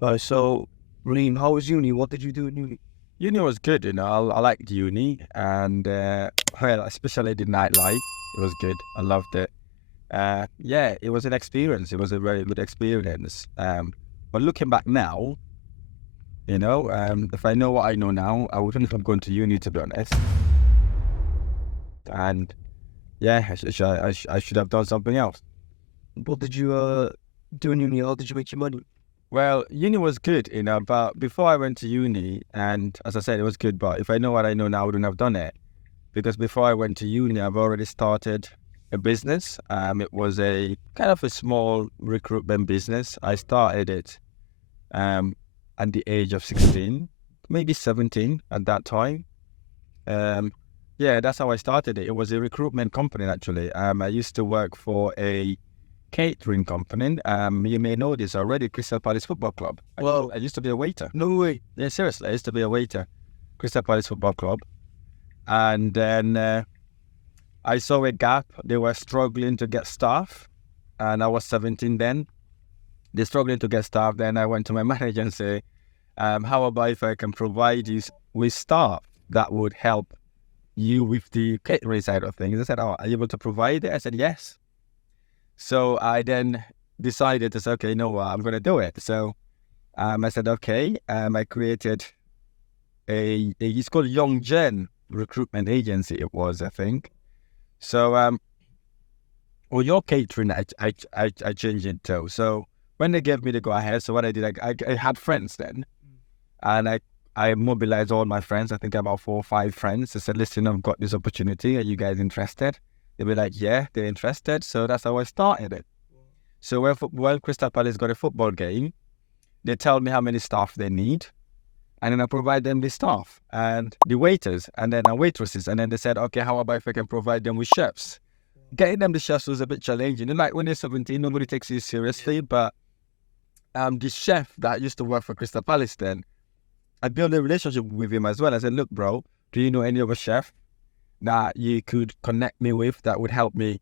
So, Rahim, how was uni? What did you do in uni? Uni was good, I liked uni, and well, especially the nightlife. It was good. I loved it. Yeah, it was an experience. It was a very good experience. But looking back now, if I know what I know now, I wouldn't have gone to uni, to be honest. And yeah, I should have done something else. What did you do in uni? How did you make your money? Well, uni was good, but before I went to uni, and as I said, it was good. But if I know what I know now, I wouldn't have done it. Because before I went to uni, I've already started a business. It was a kind of a small recruitment business. I started it at the age of 16, maybe 17 at that time. Yeah, that's how I started it. It was a recruitment company, actually. I used to work for a catering company. You may know this already, Crystal Palace Football Club. Well, I used to be a waiter. no way. Yeah, seriously, I used to be a waiter, Crystal Palace Football Club. And then I saw a gap. They were struggling to get staff, and I was 17 then. They're struggling to get staff. Then I went to my manager and say, how about if I can provide you with staff that would help you with the catering side of things? I said, oh, are you able to provide it? I said, yes. So I then decided to say, okay, you know what, I'm going to do it. So I said, okay. I created it's called Young Gen Recruitment Agency, it was, I think. So, well, your catering, I changed it too. So when they gave me the go ahead, so what I did, I had friends then, and I mobilized all my friends. I think about 4 or 5 friends. I said, listen, I've got this opportunity. Are you guys interested? They were like, yeah, they're interested. So that's how I started it. So when Crystal Palace got a football game, they tell me how many staff they need. And then I provide them the staff and the waiters and then the waitresses. And then they said, okay, how about if I can provide them with chefs? Getting them the chefs was a bit challenging. And like when they're 17, nobody takes you seriously. But the chef that used to work for Crystal Palace then, I built a relationship with him as well. I said, look, bro, do you know any other chef that you could connect me with that would help me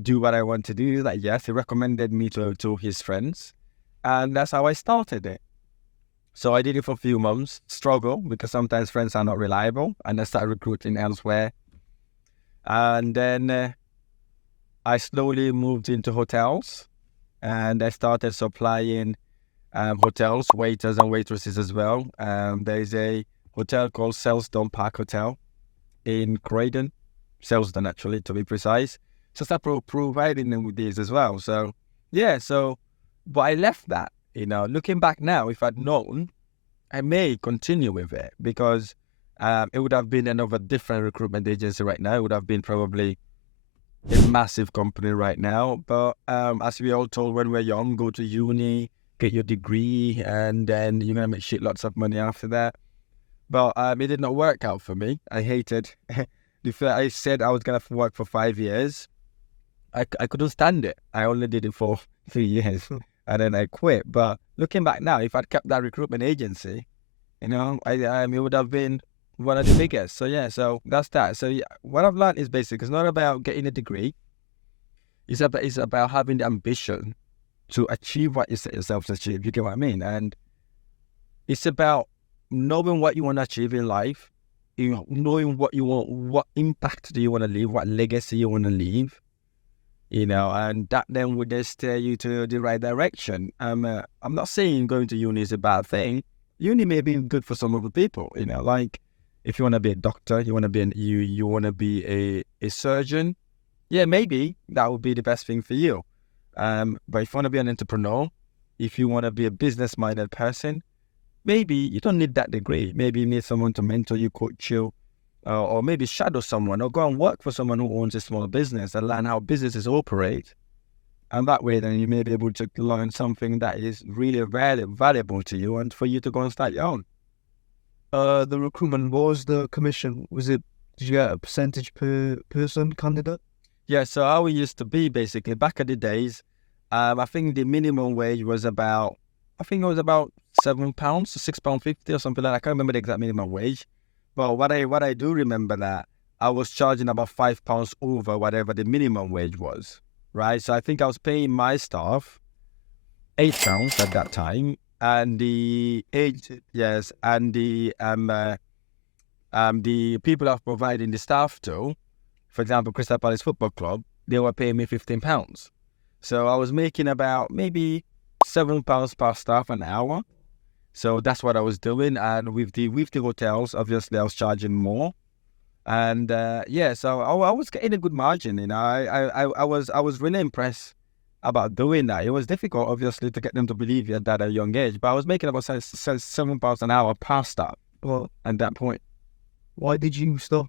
do what I want to do? He's like, yes. He recommended me to his friends. And that's how I started it. So I did it for a few months, struggle because sometimes friends are not reliable, and I started recruiting elsewhere. And then I slowly moved into hotels, and I started supplying hotels, waiters and waitresses as well. There's a hotel called Selsdon Park Hotel in Croydon, Selsdon actually to be precise. So I started providing them with these as well. So yeah, but I left that. Looking back now, if I'd known, I may continue with it because it would have been another different recruitment agency right now. It would have been probably a massive company right now. But as we all told when we're young, go to uni, get your degree, and then you're going to make lots of money after that. But it did not work out for me. I hated the fact I said I was going to work for 5 years. I couldn't stand it. I only did it for 3 years. And then I quit. But looking back now, if I'd kept that recruitment agency, it would have been one of the biggest. So yeah, so that's that. So yeah, what I've learned is basically it's not about getting a degree. It's about having the ambition to achieve what you set yourself to achieve. You get what I mean? And it's about knowing what you want to achieve in life, knowing what you want, what impact do you want to leave, what legacy you want to leave. And that then would just steer you to the right direction. I'm not saying going to uni is a bad thing. Uni may be good for some other people, like if you want to be a doctor, you want to be you want to be a surgeon, yeah, maybe that would be the best thing for you. But if you want to be an entrepreneur, if you want to be a business-minded person, maybe you don't need that degree. Maybe you need someone to mentor you, coach you, or maybe shadow someone or go and work for someone who owns a small business and learn how businesses operate. And that way, then you may be able to learn something that is really valuable to you and for you to go and start your own. The recruitment, what was the commission? Did you get a percentage per person candidate? Yeah, so how it used to be basically back in the days, I think the minimum wage was about, I think it was about £7 to £6.50 or something like that. I can't remember the exact minimum wage. But what I do remember that I was charging about £5 over whatever the minimum wage was, right? So I think I was paying my staff £8 at that time, and the age, yes, and the people I was providing the staff to, for example, Crystal Palace Football Club, they were paying me £15. So I was making about maybe £7 per staff an hour. So that's what I was doing. And with the hotels, obviously I was charging more. And so I was getting a good margin. You know, I was really impressed about doing that. It was difficult, obviously, to get them to believe you at that young age. But I was making about £7 an hour per staff. Well, at that point. why did you stop?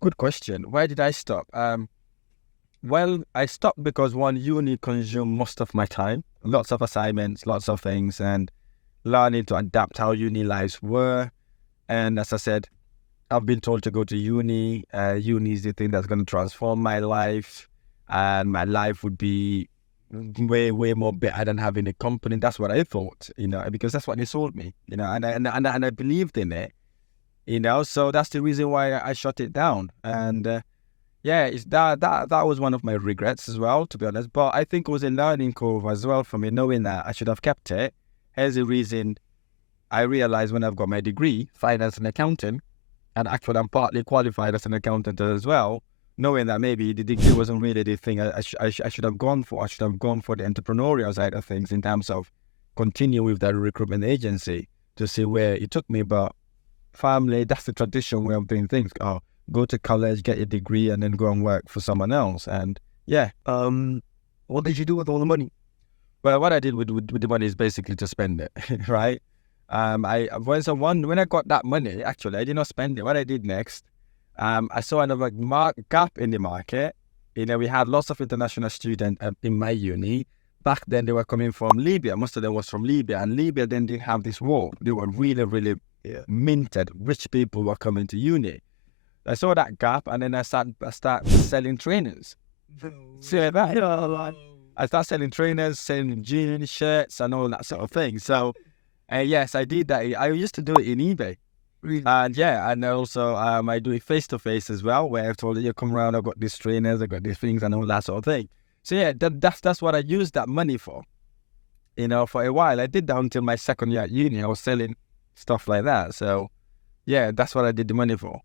Good question. Why did I stop? Well, I stopped because one, uni consumed most of my time. Lots of assignments, lots of things, and learning to adapt how uni lives were. And as I said, I've been told to go to uni. Uni is the thing that's going to transform my life, and my life would be way, way more better than having a company. That's what I thought, you know, because that's what they sold me, you know, and I believed in it, you know. So that's the reason why I shut it down. And it's that was one of my regrets as well, to be honest. But I think it was a learning curve as well for me, knowing that I should have kept it. Here's the reason I realized when I've got my degree, finance and accounting, and actually I'm partly qualified as an accountant as well, knowing that maybe the degree wasn't really the thing I should have gone for. I should have gone for the entrepreneurial side of things in terms of continue with that recruitment agency to see where it took me. But family, that's the traditional way of doing things. Oh, go to college, get your degree, and then go and work for someone else. And what did you do with all the money? Well, what I did with the money is basically to spend it, right? When I got that money, actually, I did not spend it. What I did next, I saw another gap in the market. You know, we had lots of international students in my uni. Back then, they were coming from Libya. Most of them was from Libya. And Libya then didn't have this war. They were really, really minted. Rich people were coming to uni. I saw that gap, and then I started selling trainers. See that? I started selling trainers, selling jeans, shirts, and all that sort of thing. So, yes, I did that. I used to do it in eBay. Really? And also I do it face-to-face as well, where I've told you, come around, I've got these trainers, I've got these things, and all that sort of thing. So, yeah, that's what I used that money for. You know, for a while. I did that until my second year at uni. I was selling stuff like that. So, yeah, that's what I did the money for.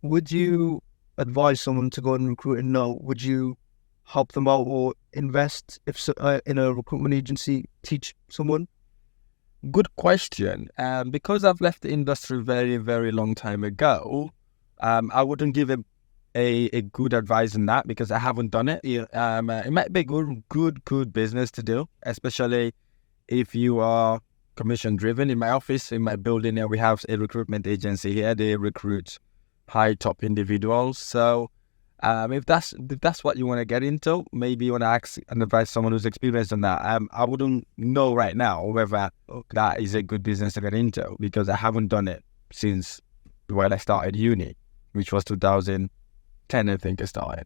Would you advise someone to go and recruit and know? Would you help them out or invest in a recruitment agency, teach someone? Good question. Because I've left the industry very, very long time ago, I wouldn't give a good advice on that because I haven't done it. It might be good business to do, especially if you are commission driven. In my office, in my building here, we have a recruitment agency here. They recruit high top individuals. So if that's what you want to get into, maybe you want to ask and advise someone who's experienced on that. I wouldn't know right now whether that is a good business to get into because I haven't done it since when I started uni, which was 2010, I think I started.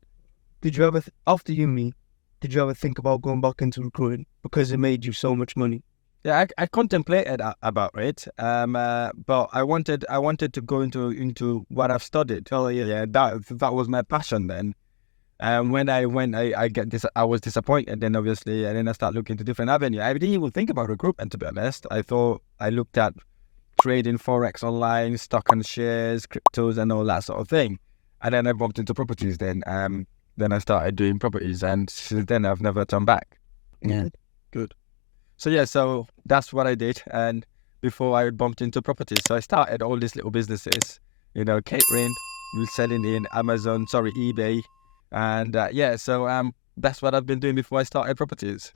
Did you ever, after uni, think about going back into recruiting because it made you so much money? Yeah, I contemplated about it, but I wanted to go into what I've studied. Oh yeah, that was my passion then. When I was disappointed. Then obviously, and then I started looking to different avenues. I didn't even think about recruitment, to be honest. I looked at trading forex online, stock and shares, cryptos, and all that sort of thing. And then I bumped into properties. Then I started doing properties, and since then I've never turned back. Yeah, good. So yeah, so that's what I did, and before I bumped into properties, so I started all these little businesses, you know, catering, selling in eBay, and so that's what I've been doing before I started properties.